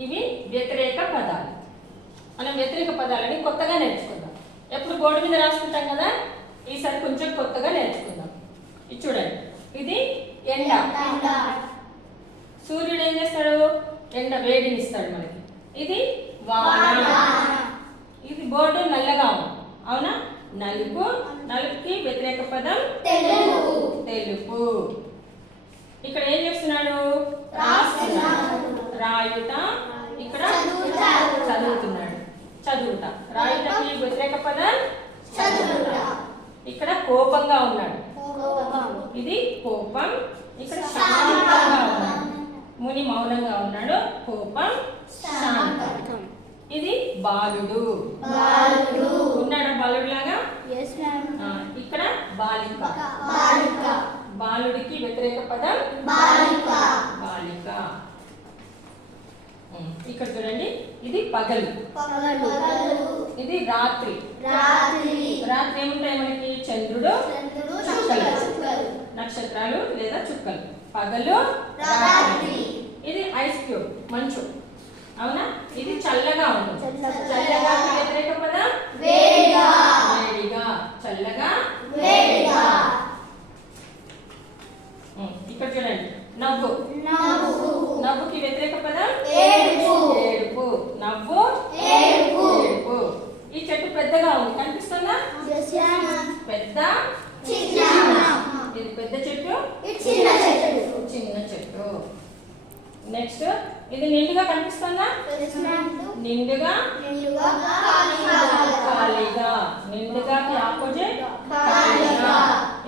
ఇవి వ్యతిరేక పదాలు. మనం వ్యతిరేక పదాలని కొత్తగా నేర్చుకుందాం. ఎప్పుడు బోర్డు మీద రాసుకుంటాం కదా? ఈసారి కొంచెం కొత్తగా నేర్చుకుందాం. ఇది చూడండి. ఇది ఎండ. సూర్యుడు ఏం చేస్తాడు? ఎండ వేడిని ఇస్తాడు మనకి. ఇది వాన. ఇది బోర్డు నల్లగా ఉంది. అవునా? నలుపు. నలుపుకి వ్యతిరేక పదం తెలుపు. ఇక్కడ ఏం చేస్తున్నాడు? రాయుట ఇక్కడ చదువుతున్నాడు. చదువుట రాయుటకి వ్యతిరేక పదం ఇక్కడ కోపంగా ఉన్నాడు. ఇది కోపం. ఇక్కడ శాంతంగా ఉన్నాడు. ముని మౌనంగా ఉన్నాడు. కోపం. శాంతం. ఇది బాలుడు. ఉన్నాడా బాలుడు లాగా ఇక్కడ బాలిక. బాలుడికి వ్యతిరేక పదం ఇక్కడ చూడండి ఇది పగలు. ఇది రాత్రి. రాత్రి. ఏముంటాయి మనకి? చంద్రుడు నక్షత్రాలు. లేదా చుక్కలు. పగలు ఇది ఐస్ క్యూబ్ మంచు. అవునా? ఇది చల్లగా ఉంటుంది చల్లగా వ్యతిరేక పదం వేడిగా చల్లగా ఉమ్, ఇక్కడ చూడండి నవ్వు. నవ్వుకి వ్యతిరేక పదం? ఏడుపు. నవ్వు. ఏడుపు. ఈ చెట్టు పెద్దగా ఉంది. కనిపిస్తుందా? పెద్ద ఇది పెద్ద చెట్టు? చిన్న చెట్టు. నెక్స్ట్ ఇది నిండుగా కనిపిస్తుందా? నిండుగా? ఖాళీగా నిండుగా ఆపోజిట్ ఖాళీగా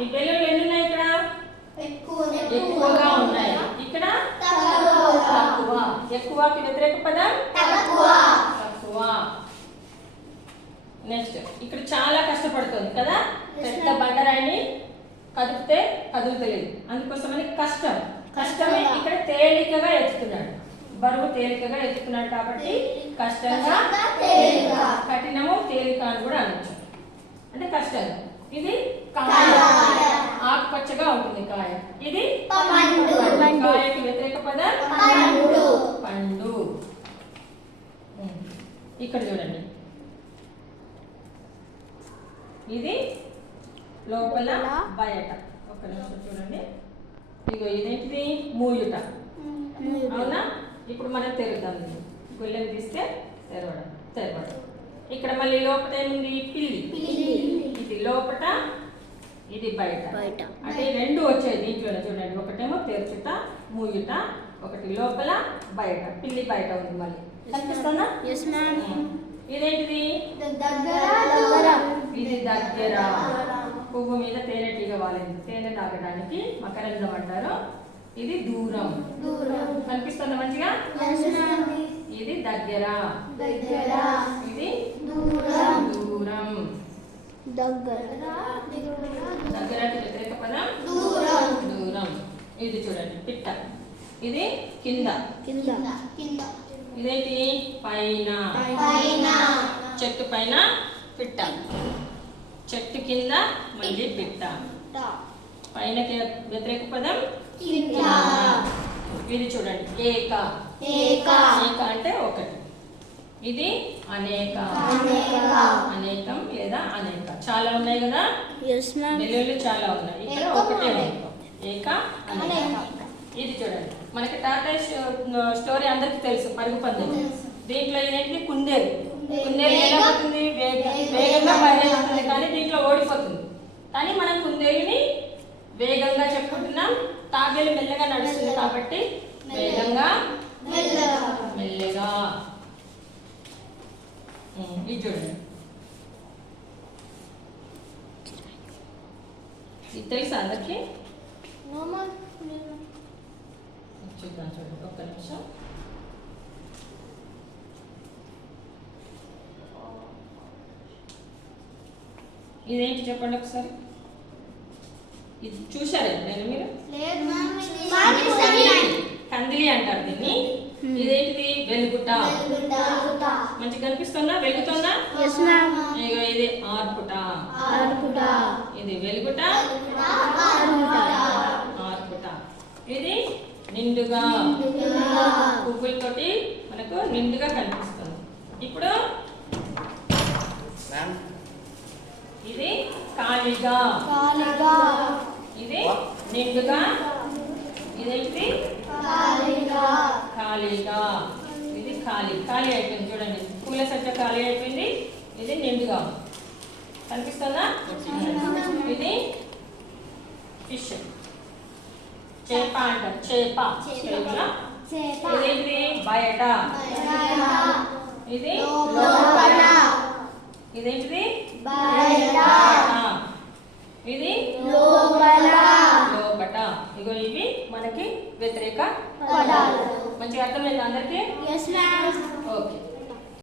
ఈ బెలూన్లు ఎన్ని ఉన్నాయి ఇక్కడ ఎక్కువగా ఉన్నాయి ఇక్కడ తక్కువ. ఎక్కువకి వ్యతిరేక పదం తక్కువ. నెక్స్ట్ ఇక్కడ చాలా కష్టపడుతుంది కదా? పెద్ద బండరాయిని కదిపితే కదులుతలేదు. అందుకోసమని కష్టం. కష్టమే ఇక్కడ తేలికగా ఎత్తుతున్నాడు. బరువు తేలికగా ఎత్తుతున్నాడు కాబట్టి కష్టంగా కఠినము తేలిక అని కూడా అనొచ్చు అంటే కష్టంగా ఇది కాయ ఆకుపచ్చగా ఉంటుంది కాయ ఇది పండు. కాయకి వ్యతిరేక పదం పండు ఉమ్. ఇక్కడ చూడండి. ఇది లోపల బయట. ఒక్క నిమిషం చూడండి. ఇగో ఇదేంటిది? మూయుట. అవునా? ఇప్పుడు మనం తెరుద్దాం. గుల్లెని తీస్తే తెరవడం తెరవడం. ఇక్కడ మళ్ళీ లోపల ఏముంది? పిల్లి. ఇది లోపట ఇది బయట. బయట. అంటే రెండు వచ్చాయి దీంట్లోనే చూడండి. ఒకటేమో తెరుచుట మూయుట ఒకటి లోపల బయట. పిల్లి బయట ఉంది మళ్ళీ. కనిపిస్తుందా? Yes ma'am. ఇదేంటిది? ఇది దగ్గర. పువ్వు మీద తేనెటీగ వాలింది తేనె తాగడానికి మకరందం అంటారు. ఇది దూరం. కనిపిస్తుందా మంచిగా? ఇది దగ్గర. ఇది దూరం. దగ్గర దగ్గరకి వ్యతిరేక పదం? దూరం. ఇది చూడండి పిట్ట. ఇది కింద. కింద. ఇదేంటి? పైన. చెట్టు పైన పిట్ట. చెట్టు కింద మళ్ళీ పిట్ట. పైన వ్యతిరేక పదం ఇది చూడండి. ఏక. ఏక. అంటే ఒకటి. ఇది అనేక. అనేకం. లేదా అనేక. చాలా ఉన్నాయి కదా? చాలా ఉన్నాయి. ఇక్కడ ఏకం, ఒకటే ఏక అనేక. ఇది చూడండి. మనకి టాటా స్టోరీ అందరికీ తెలుసు పరుగు పందెం. దీంట్లో ఇదేంటి కుందేలు. కుందేలు. ఎలా వేగంగా పరిగెత్తుతుంది కానీ దీంట్లో ఓడిపోతుంది. కానీ మనం కుందేలుని వేగంగా చెప్పుకుంటున్నాం. తాబేలు మెల్లగా నడుస్తుంది కాబట్టి వేగంగా మెల్లగా. ఇది చూడండి. ఇది తెలుసా అందరికి? చూద్దాం చూడండి ఒక్క నిమిషం ఇదేంటి చెప్పండి ఒకసారి? ఇది చూశారా నేను మీరు? కందిలి అంటారు దీన్ని. ఇదేంటిది? వెలుగుట. మంచి కనిపిస్తుందా? వెలుగుతుందా? ఇగో ఇది ఆర్పుట. ఇది వెలుగుట. ఆర్పుట. ఇది నిండుగా పువ్వులతోటి మన మనకు నిండుగా కనిపిస్తుంది. ఇప్పుడు ఇది ఖాళీగా ఖాళీగా ఇది నిండుగా. ఇదేంటి? ఖాళీగా ఖాళీగా ఇది ఖాళీ. ఖాళీ అయిపోయింది చూడండి. పూల సజ్జ ఖాళీ అయిపోయింది. ఇది నిండుగా. కనిపిస్తుందా. ఇది ఫిష్. చేప అంటారు. చేప. చేప. ఇదేంటి బయట. ఇది? లోపల. ఇదేంటిది? బయట. ఇది? లోపల. లోపట. ఇగో ఇవి మనకి వ్యతిరేక పదాలు. మంచిగా అర్థమైంది అందరికీ? ఓకే.